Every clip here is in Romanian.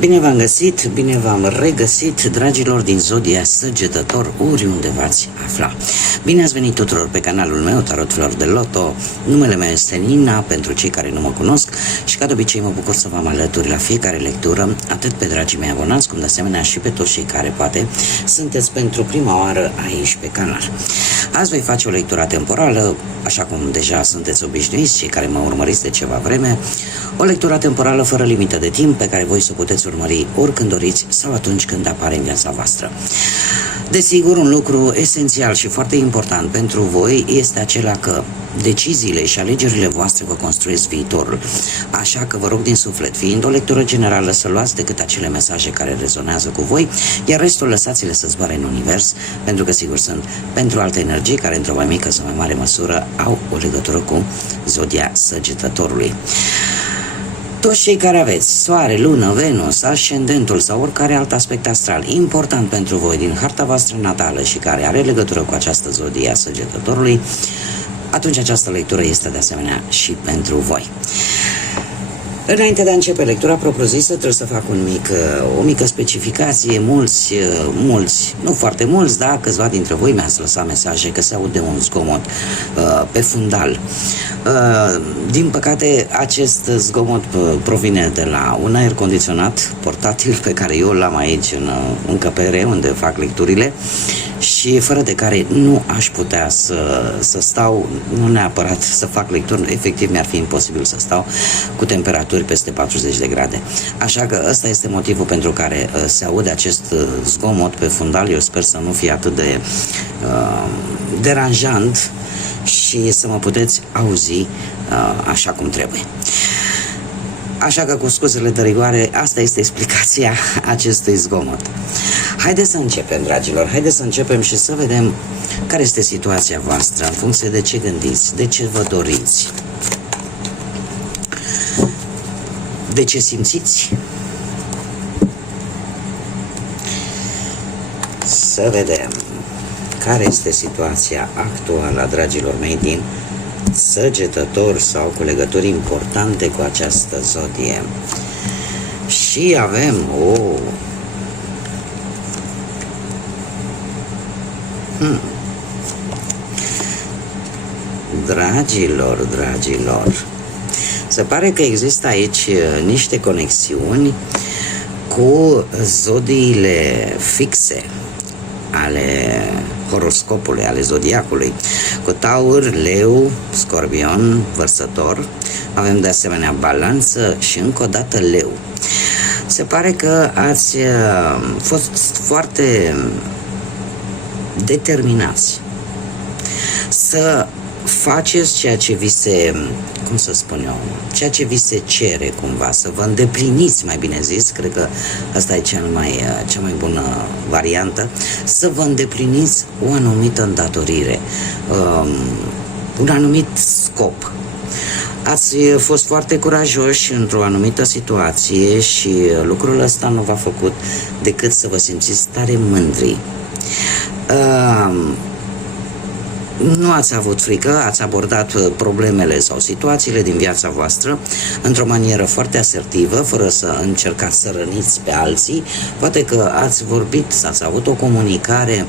Bine v-am găsit, bine v-am regăsit, dragilor din Zodia Săgetător, oriunde v-ați afla. Bine ați venit tuturor pe canalul meu, Tarot Flori de Loto. Numele meu este Nina, pentru cei care nu mă cunosc, și ca de obicei mă bucur să vă am alături la fiecare lectură, atât pe dragii mei abonați, cum de asemenea și pe toți cei care poate sunteți pentru prima oară aici pe canal. Azi voi face o lectură temporală, așa cum deja sunteți obișnuiți, cei care mă urmăriți de ceva vreme, o lectură temporală fără limită de timp, pe care voi să puteți urmări oricând doriți sau atunci când apare în viața voastră. Desigur, un lucru esențial și foarte important pentru voi este acela că deciziile și alegerile voastre vă construiesc viitorul. Așa că vă rog din suflet, fiind o lectură generală, să luați decât acele mesaje care rezonează cu voi, iar restul lăsați-le să zboare în univers, pentru că sigur sunt pentru alte energii care într-o mai mică sau mai mare măsură au o legătură cu Zodia Săgetătorului. Toți cei care aveți Soare, Lună, Venus, Ascendentul sau oricare alt aspect astral important pentru voi din harta voastră natală și care are legătură cu această Zodia Săgetătorului, atunci această lectură este de asemenea și pentru voi. Înainte de a începe lectura propriu-zisă, trebuie să fac o mică specificație. Mulți, nu foarte mulți, dar câțiva dintre voi mi-ați lăsat mesaje că se aude un zgomot pe fundal. Din păcate, acest zgomot provine de la un aer condiționat portatil pe care eu l-am aici în încăpere unde fac lecturile și fără de care nu aș putea să stau, nu neapărat să fac lecturi, efectiv mi-ar fi imposibil să stau cu temperaturi peste 40 de grade. Așa că ăsta este motivul pentru care se aude acest zgomot pe fundal. Eu sper să nu fie atât de deranjant și să mă puteți auzi așa cum trebuie. Așa că, cu scuzele de rigoare, asta este explicația acestui zgomot. Haideți să începem, dragilor, haideți să începem și să vedem care este situația voastră, în funcție de ce gândiți, de ce vă doriți, de ce simțiți. Să vedem care este situația actuală a dragilor mei din Săgetător sau cu legături importante cu această zodie. Și avem Dragilor, se pare că există aici niște conexiuni cu zodiile fixe ale horoscopului, ale zodiacului, cu Taur, Leu, Scorpion, Vărsător. Avem de asemenea Balanță și încă o dată Leu. Se pare că ați fost foarte determinați să faceți ceea ce vi se, cum să spun eu, ceea ce vi se cere cumva, să vă îndepliniți, mai bine zis, cred că asta e cea mai bună variantă, să vă îndepliniți o anumită îndatorire, un anumit scop. Ați fost foarte curajoși într-o anumită situație și lucrul ăsta nu v-a făcut decât să vă simțiți tare mândri. Nu ați avut frică, ați abordat problemele sau situațiile din viața voastră într-o manieră foarte asertivă, fără să încercați să răniți pe alții. Poate că ați vorbit, ați avut o comunicare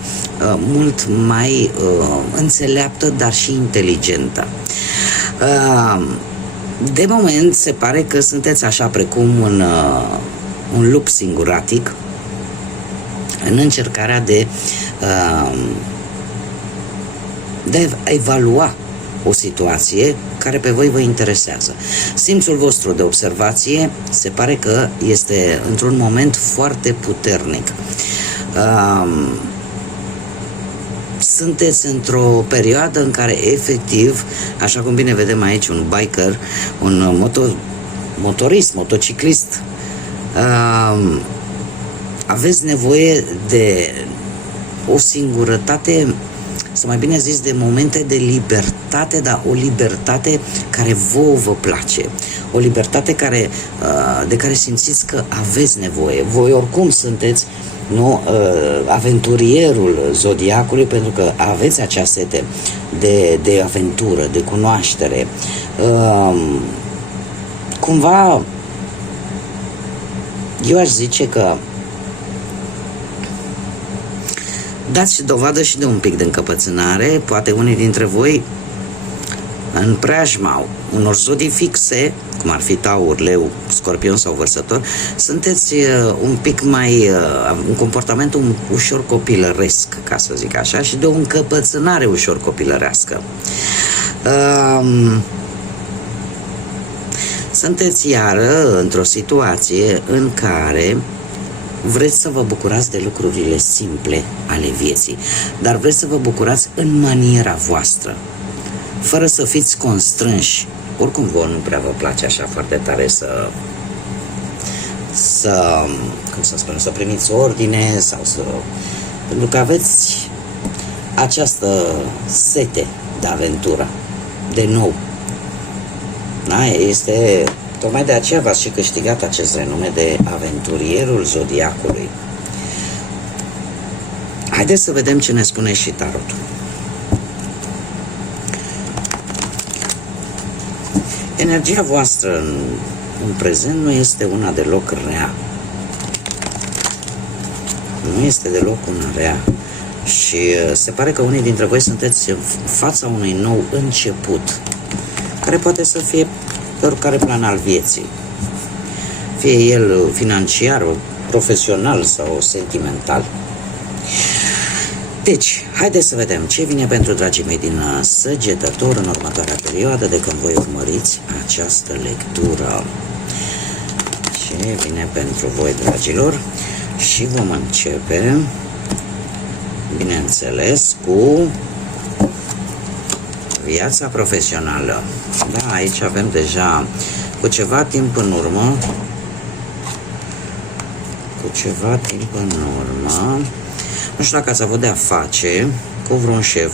mult mai înțeleaptă, dar și inteligentă. De moment se pare că sunteți așa precum un lup singuratic în încercarea de a evalua o situație care pe voi vă interesează. Simțul vostru de observație se pare că este într-un moment foarte puternic. Sunteți într-o perioadă în care efectiv, așa cum bine vedem aici, un biker, un motorist, motociclist, aveți nevoie de o singurătate, sau mai bine zis, de momente de libertate, dar o libertate care vouă vă place, o libertate de care simțiți că aveți nevoie. Voi oricum sunteți aventurierul zodiacului, pentru că aveți acea sete de aventură, de cunoaștere. Cumva eu aș zice că dați dovadă și de un pic de încăpățânare, poate unii dintre voi în preajma unor zodii fixe, cum ar fi Taur, Leu, Scorpion sau Vărsător, sunteți un pic mai, un comportament ușor copilăresc, ca să zic așa, și de o încăpățânare ușor copilărească. Sunteți iară într-o situație în care vreți să vă bucurați de lucrurile simple ale vieții, dar vreți să vă bucurați în maniera voastră, fără să fiți constrânși. Oricum vouă nu prea vă place așa foarte tare să primiți ordine sau pentru că aveți această sete de aventură, de nou. Da? Este tocmai de aceea v-ați și câștigat acest renume de aventurierul zodiacului. Haideți să vedem ce ne spune și tarotul. Energia voastră în prezent nu este una deloc rea. Nu este deloc una rea. Și se pare că unii dintre voi sunteți în fața unui nou început, care poate să fie pe oricare plan al vieții. Fie el financiar, profesional sau sentimental. Deci, haideți să vedem ce vine pentru dragii mei din Săgetător în următoarea perioadă de când voi urmăriți această lectură. Ce vine pentru voi, dragilor? Și vom începe, bineînțeles, cu viața profesională. Da, aici avem deja cu ceva timp în urmă, nu știu dacă ați avut de-a face cu vreun șef,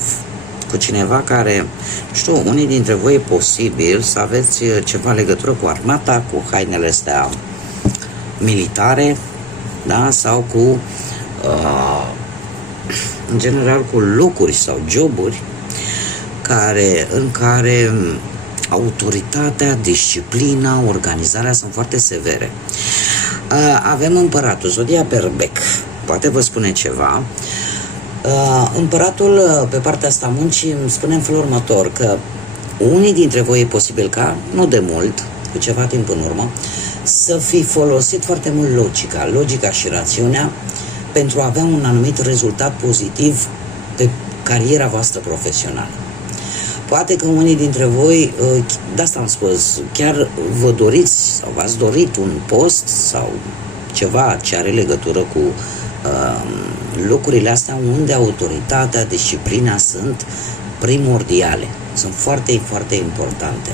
cu cineva care, nu știu, unii dintre voi e posibil să aveți ceva legătură cu armata, cu hainele astea militare, da, sau cu, în general, cu locuri sau joburi în care autoritatea, disciplina, organizarea sunt foarte severe. Avem împăratul, zodia Berbec, poate vă spune ceva. Împăratul, pe partea asta muncii, îmi spune în felul următor, că unii dintre voi e posibil ca, nu de mult, cu ceva timp în urmă, să fi folosit foarte mult logica și rațiunea pentru a avea un anumit rezultat pozitiv pe cariera voastră profesională. Poate că unii dintre voi, de asta am spus, chiar vă doriți sau v-ați dorit un post sau ceva ce are legătură cu lucrurile astea unde autoritatea, disciplina sunt primordiale, sunt foarte, foarte importante.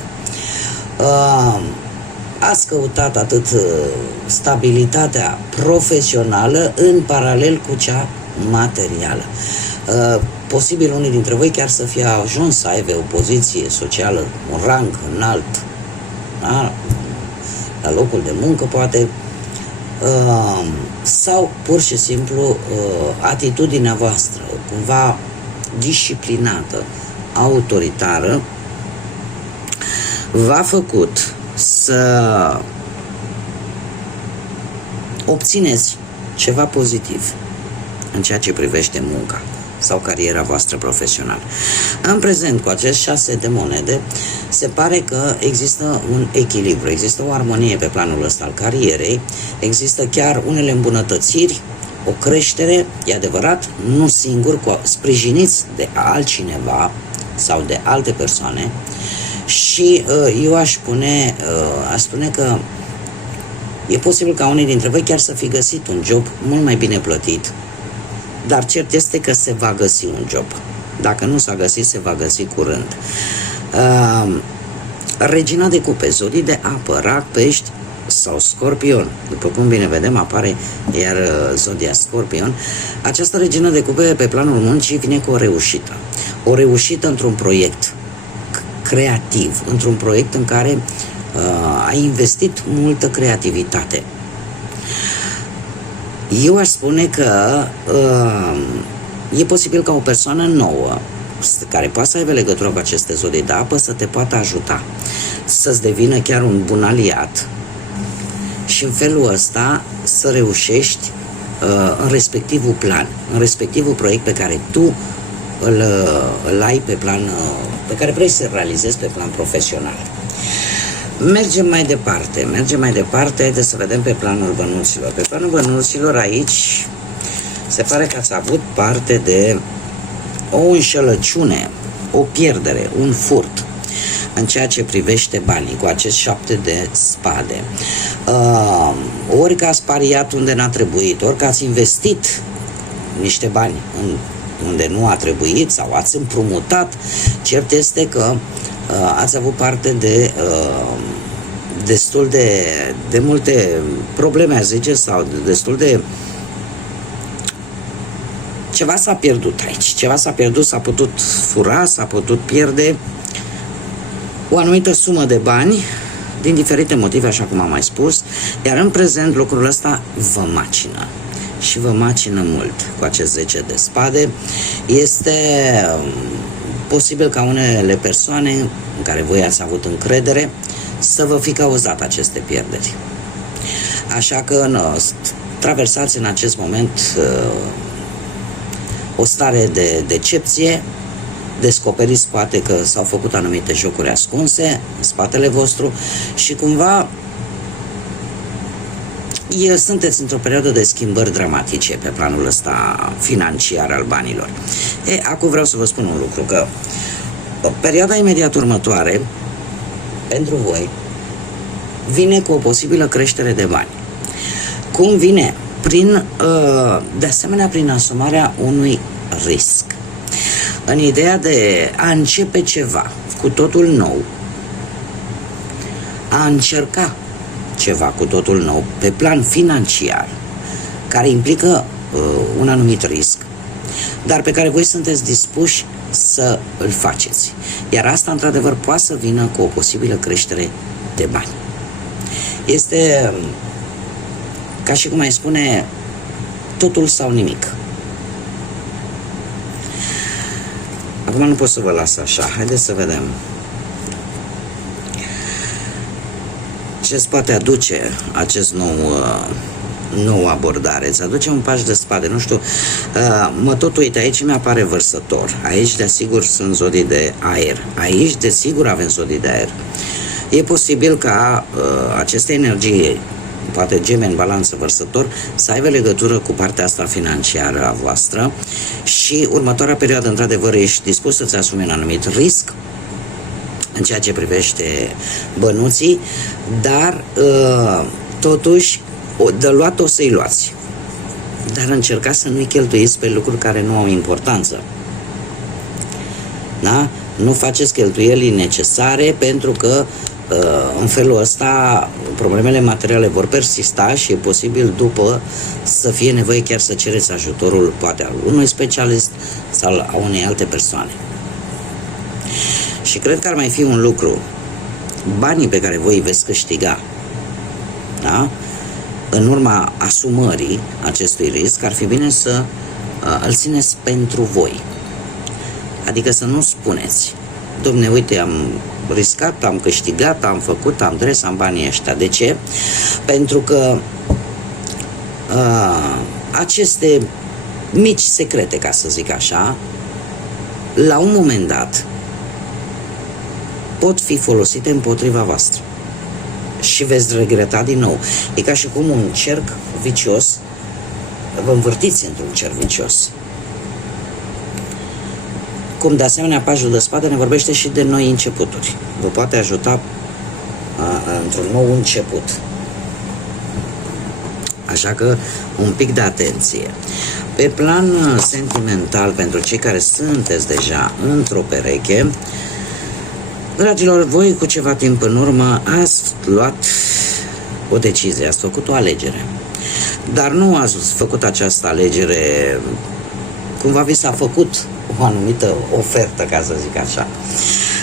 Ați căutat atât stabilitatea profesională în paralel cu cea materială. Posibil unii dintre voi chiar să fie ajuns să aibă o poziție socială, un rang înalt, da? La locul de muncă, poate, sau pur și simplu atitudinea voastră, cumva disciplinată, autoritară, v-a făcut să obțineți ceva pozitiv în ceea ce privește munca sau cariera voastră profesională. În prezent, cu acest 6 de monede, se pare că există un echilibru, există o armonie pe planul ăsta al carierei, există chiar unele îmbunătățiri, o creștere, e adevărat, nu singur, sprijiniți de altcineva sau de alte persoane. Și eu aș spune că e posibil ca unii dintre voi chiar să fi găsit un job mult mai bine plătit, dar cert este că se va găsi un job. Dacă nu s-a găsit, se va găsi curând. Regina de cupe, zodii de apă, rac, pești sau scorpion. După cum bine vedem, apare iar zodia scorpion. Această regină de cupe pe planul muncii vine cu o reușită. O reușită într-un proiect creativ, într-un proiect în care ai investit multă creativitate. Eu aș spune că e posibil ca o persoană nouă care poate să aibă legătură cu aceste zodii de apă să te poată ajuta, să-ți devină chiar un bun aliat. Și și în felul ăsta să reușești în respectivul plan, în respectivul proiect pe care tu îl ai pe plan, pe care vrei să-l realizezi pe plan profesional. Mergem mai departe, de să vedem pe planul bănuților. Pe planul bănuților aici se pare că ați avut parte de o înșelăciune, o pierdere, un furt în ceea ce privește banii, cu acest 7 de spade. Ori că ați pariat unde n-a trebuit, ori că ați investit niște bani unde nu a trebuit sau ați împrumutat, cert este că ați avut parte de destul de multe probleme, a zice, sau destul de ceva s-a pierdut aici, ceva s-a pierdut, s-a putut fura, s-a putut pierde o anumită sumă de bani din diferite motive, așa cum am mai spus, iar în prezent lucrul ăsta vă macină și vă macină mult cu acest 10 de spade. Este posibil ca unele persoane în care voi ați avut încredere să vă fi cauzat aceste pierderi. Așa că traversați în acest moment o stare de decepție, descoperiți poate că s-au făcut anumite jocuri ascunse în spatele vostru și cumva sunteți într-o perioadă de schimbări dramatice pe planul ăsta financiar al banilor. Acum vreau să vă spun un lucru, că perioada imediat următoare pentru voi vine cu o posibilă creștere de bani. Cum vine? De asemenea, prin asumarea unui risc. În ideea de a începe ceva cu totul nou, a încerca ceva cu totul nou pe plan financiar, care implică un anumit risc, dar pe care voi sunteți dispuși să îl faceți. Iar asta, într-adevăr, poate să vină cu o posibilă creștere de bani. Este, ca și cum ai spune, totul sau nimic. Acum nu pot să vă las așa. Haideți să vedem ce îți poate aduce acest nou abordare. Îți aduce un paș de spade. Nu știu, mă tot uit, aici mi-apare Vărsător. Aici, desigur, sunt zodii de aer. Aici, desigur, avem zodii de aer. E posibil ca aceste energii, poate Gemeni, Balanță, Vărsător, să aibă legătură cu partea asta financiară a voastră și următoarea perioadă, într-adevăr, ești dispus să-ți asumi un anumit risc în ceea ce privește bănuții, dar totuși de luat o să-i luați. Dar încercați să nu-i cheltuiți pe lucruri care nu au importanță. Da? Nu faceți cheltuieli necesare, pentru că în felul ăsta problemele materiale vor persista și e posibil după să fie nevoie chiar să cereți ajutorul poate al unui specialist sau a unei alte persoane. Și cred că ar mai fi un lucru. Banii pe care voi îi veți câștiga, da? În urma asumării acestui risc, ar fi bine să îl țineți pentru voi. Adică să nu spuneți: dom'le, uite, am riscat, am câștigat, am făcut, am dres, am banii ăștia. De ce? Pentru că aceste mici secrete, ca să zic așa, la un moment dat pot fi folosite împotriva voastră și veți regreta din nou. E ca și cum un cerc vicios, vă învârtiți într-un cerc vicios. Cum de asemenea pașul de spade ne vorbește și de noi începuturi. Vă poate ajuta într-un nou început. Așa că un pic de atenție. Pe plan sentimental, pentru cei care sunteți deja într-o pereche, dragilor, voi cu ceva timp în urmă ați luat o decizie, ați făcut o alegere. Dar nu ați făcut această alegere, cumva vi s-a făcut o anumită ofertă, ca să zic așa.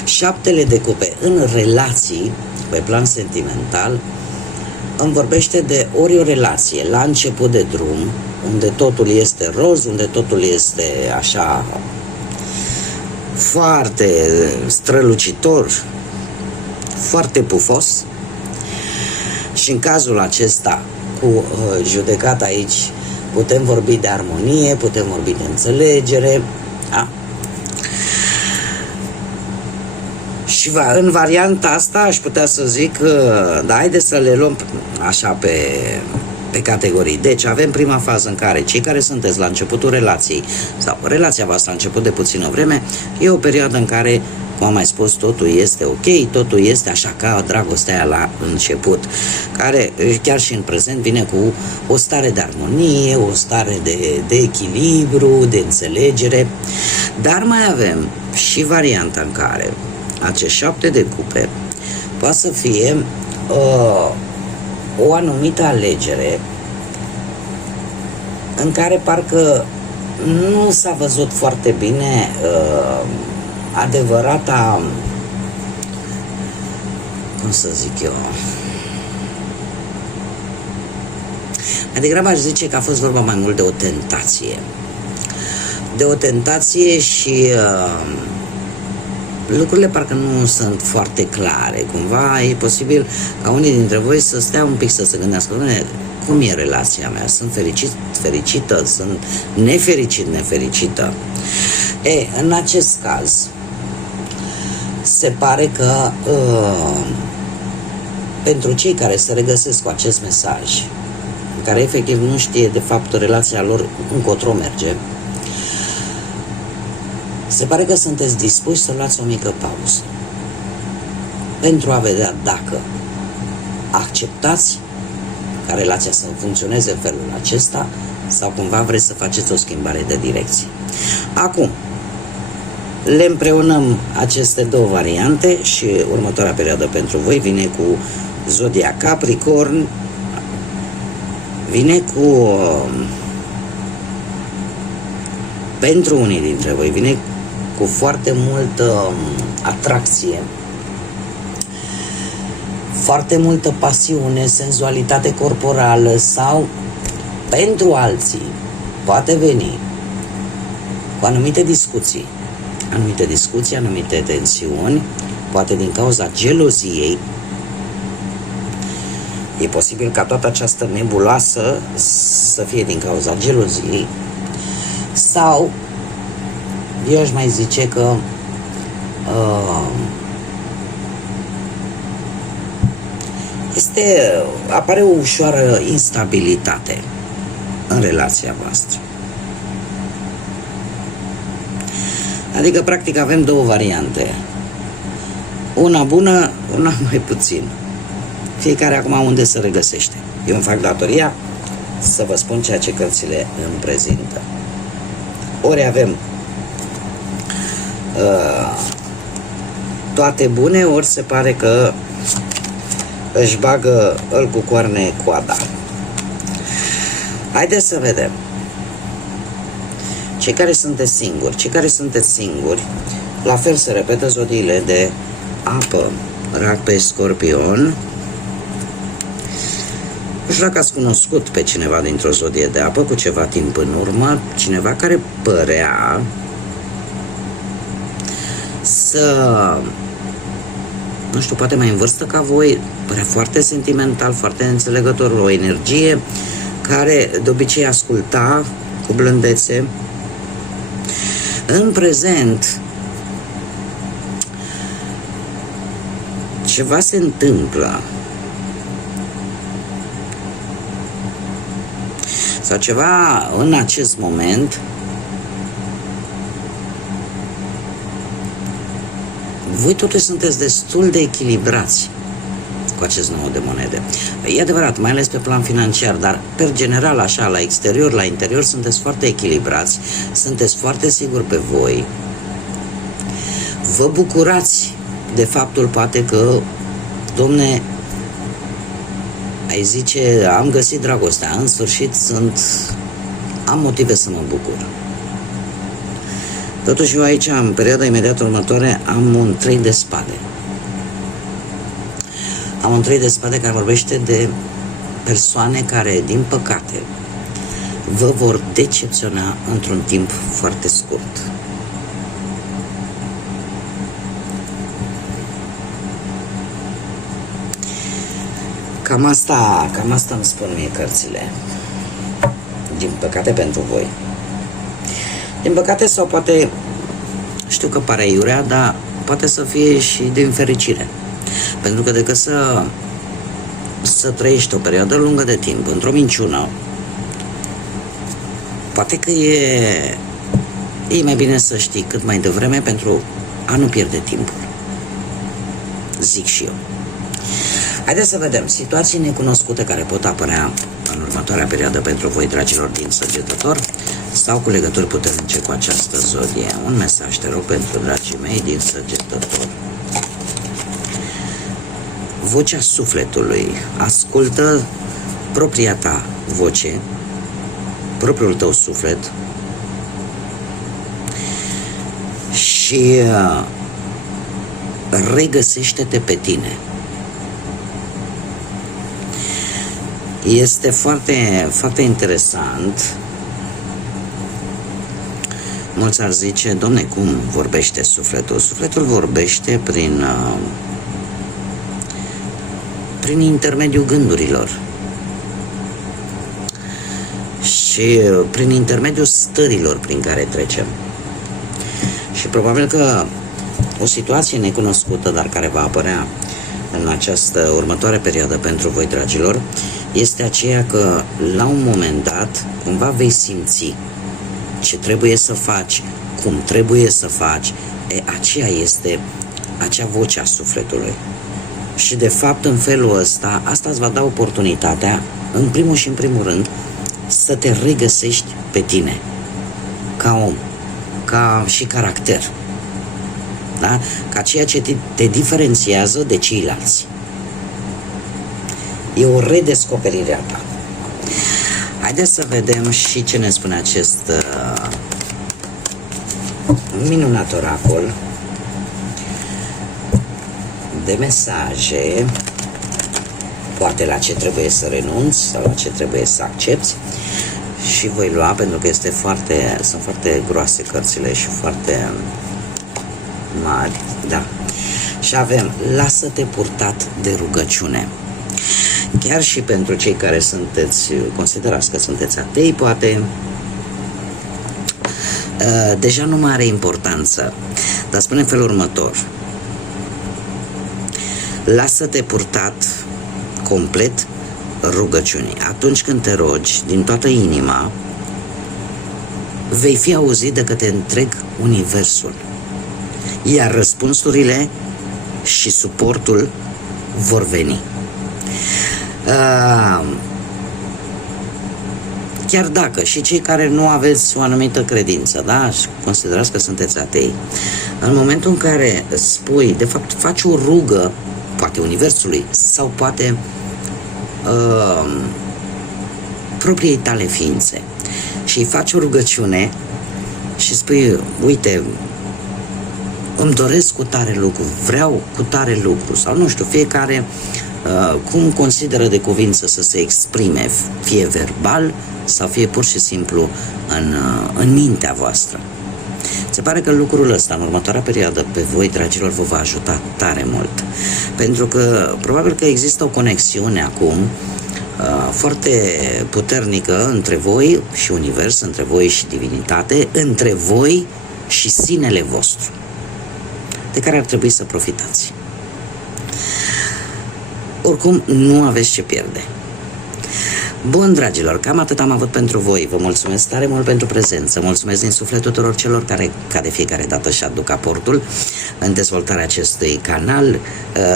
7 de cupe în relații, pe plan sentimental, îmi vorbește de ori o relație la început de drum, unde totul este roz, unde totul este așa foarte strălucitor, foarte pufos, Și în cazul acesta, cu judecata aici, putem vorbi de armonie, putem vorbi de înțelegere, da? Și în varianta asta aș putea să zic, da, haideți să le luăm așa pe categorii. Deci avem prima fază în care cei care sunteți la începutul relației sau relația voastră a început de puțină vreme, e o perioadă în care, cum am mai spus, totul este ok, totul este așa ca dragostea aia la început, care chiar și în prezent vine cu o stare de armonie, o stare de echilibru, de înțelegere, dar mai avem și varianta în care acești 7 de cupe poate să fie o anumită alegere în care parcă nu s-a văzut foarte bine adevărata, cum să zic eu, mai degrabă aș zice că a fost vorba mai mult de o tentație. De o tentație și lucrurile parcă nu sunt foarte clare. Cumva e posibil ca unii dintre voi să stea un pic să se gândească, cum e relația mea? Sunt fericită? Sunt nefericită? În acest caz se pare că pentru cei care se regăsesc cu acest mesaj, care efectiv nu știe de fapt relația lor încotro merge, se pare că sunteți dispuși să luați o mică pauză pentru a vedea dacă acceptați ca relația să funcționeze în felul acesta sau cumva vreți să faceți o schimbare de direcție. Acum, le împreunăm aceste două variante și următoarea perioadă pentru voi vine cu zodia Capricorn, vine cu pentru unii dintre voi vine cu foarte multă atracție, foarte multă pasiune, senzualitate corporală, sau pentru alții poate veni cu anumite discuții, anumite tensiuni, poate din cauza geloziei. E posibil ca toată această nebuloasă să fie din cauza geloziei, sau eu aș mai zice că apare o ușoară instabilitate în relația voastră. Adică, practic, avem două variante. Una bună, una mai puțin. Fiecare acum unde se regăsește. Eu îmi fac datoria să vă spun ceea ce cărțile îmi prezintă. Ori avem toate bune, ori se pare că își bagă îl cu coarne coada. Haideți să vedem. Cei care sunteți singuri, la fel se repetă zodiile de apă. Rac pe Scorpion. Nu știu dacă ați cunoscut pe cineva dintr-o zodie de apă cu ceva timp în urmă, cineva care părea să, nu știu, poate mai în vârstă ca voi, părea foarte sentimental, foarte înțelegător, o energie care de obicei asculta cu blândețe. În prezent ceva se întâmplă sau ceva în acest moment voi totuși sunteți destul de echilibrați cu acest nou de monede. E adevărat, mai ales pe plan financiar, dar per general așa, la exterior, la interior, sunteți foarte echilibrați, sunteți foarte siguri pe voi. Vă bucurați de faptul poate că, domne, ai zice, am găsit dragostea, în sfârșit am motive să mă bucur. Totuși eu aici, în perioada imediat următoare, am un 3 de spade. Am un 3 de spade care vorbește de persoane care, din păcate, vă vor decepționa într-un timp foarte scurt. cam asta îmi spun mie cărțile. Din păcate pentru voi. Din păcate sau poate, știu că pare iurea, dar poate să fie și din fericire. Pentru că decât să trăiești o perioadă lungă de timp într-o minciună, poate că e mai bine să știi cât mai devreme pentru a nu pierde timpul. Zic și eu. Haideți să vedem situații necunoscute care pot apărea în următoarea perioadă pentru voi, dragilor din Săgetător, sau cu legături puternice cu această zodie. Un mesaj, te rog, pentru dragii mei din Săgetător. Vocea sufletului. Ascultă propria ta voce, propriul tău suflet și regăsește-te pe tine. Este foarte, foarte interesant. Mulți ar zice, domne, cum vorbește sufletul? Sufletul vorbește prin intermediul gândurilor și prin intermediul stărilor prin care trecem. Și probabil că o situație necunoscută, dar care va apărea în această următoare perioadă pentru voi, dragilor, este aceea că la un moment dat cumva vei simți ce trebuie să faci, cum trebuie să faci. Aceea este acea voce a sufletului. Și de fapt în felul ăsta, asta îți va da oportunitatea, în primul și în primul rând, să te regăsești pe tine ca om, ca și caracter, da? Ca ceea ce te diferențiază de ceilalți. E o redescoperire a ta. Haideți să vedem și ce ne spune acest minunat oracol de mesaje, poate la ce trebuie să renunți sau la ce trebuie să accepti. Și voi lua, pentru că sunt foarte groase cărțile și foarte mari, da. Și avem, lasă-te purtat de rugăciune. Chiar și pentru cei care considerați că sunteți atei, poate deja nu mai are importanță. Dar spune în felul următor: lasă-te purtat complet rugăciunii. Atunci când te rogi din toată inima, vei fi auzit de către întreg universul, iar răspunsurile și suportul vor veni. Chiar dacă și cei care nu aveți o anumită credință, da, și considerați că sunteți atei, în momentul în care spui, de fapt faci o rugă, poate universului sau poate propriei tale ființe, și îi faci o rugăciune și spui, uite, îmi doresc cu tare lucru, vreau cu tare lucru, sau nu știu, fiecare cum consideră de cuvință să se exprime, fie verbal sau fie pur și simplu în mintea voastră. Se pare că lucrul ăsta în următoarea perioadă pe voi, dragilor, vă va ajuta tare mult, pentru că probabil că există o conexiune acum foarte puternică între voi și univers, între voi și divinitate, între voi și sinele vostru, de care ar trebui să profitați. Oricum, nu aveți ce pierde. Bun, dragilor, cam atât am avut pentru voi. Vă mulțumesc tare mult pentru prezență. Mulțumesc din suflet tuturor celor care, ca de fiecare dată, și aduc aportul în dezvoltarea acestui canal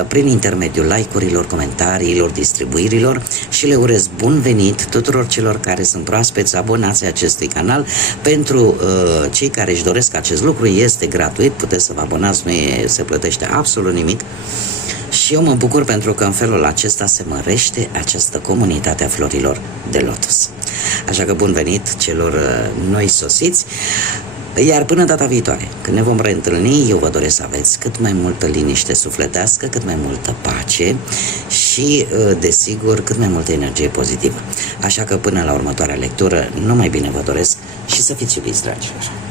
prin intermediul like-urilor, comentariilor, distribuirilor, și le urez bun venit tuturor celor care sunt proaspeți abonați acestui canal. Pentru cei care își doresc acest lucru, este gratuit, puteți să vă abonați, nu se plătește absolut nimic. Și eu mă bucur pentru că în felul acesta se mărește această comunitate a florilor de lotus. Așa că bun venit celor noi sosiți. Iar până data viitoare, când ne vom reîntâlni, eu vă doresc să aveți cât mai multă liniște sufletească, cât mai multă pace și, desigur, cât mai multă energie pozitivă. Așa că până la următoarea lectură, numai bine vă doresc și să fiți iubiți, dragilor!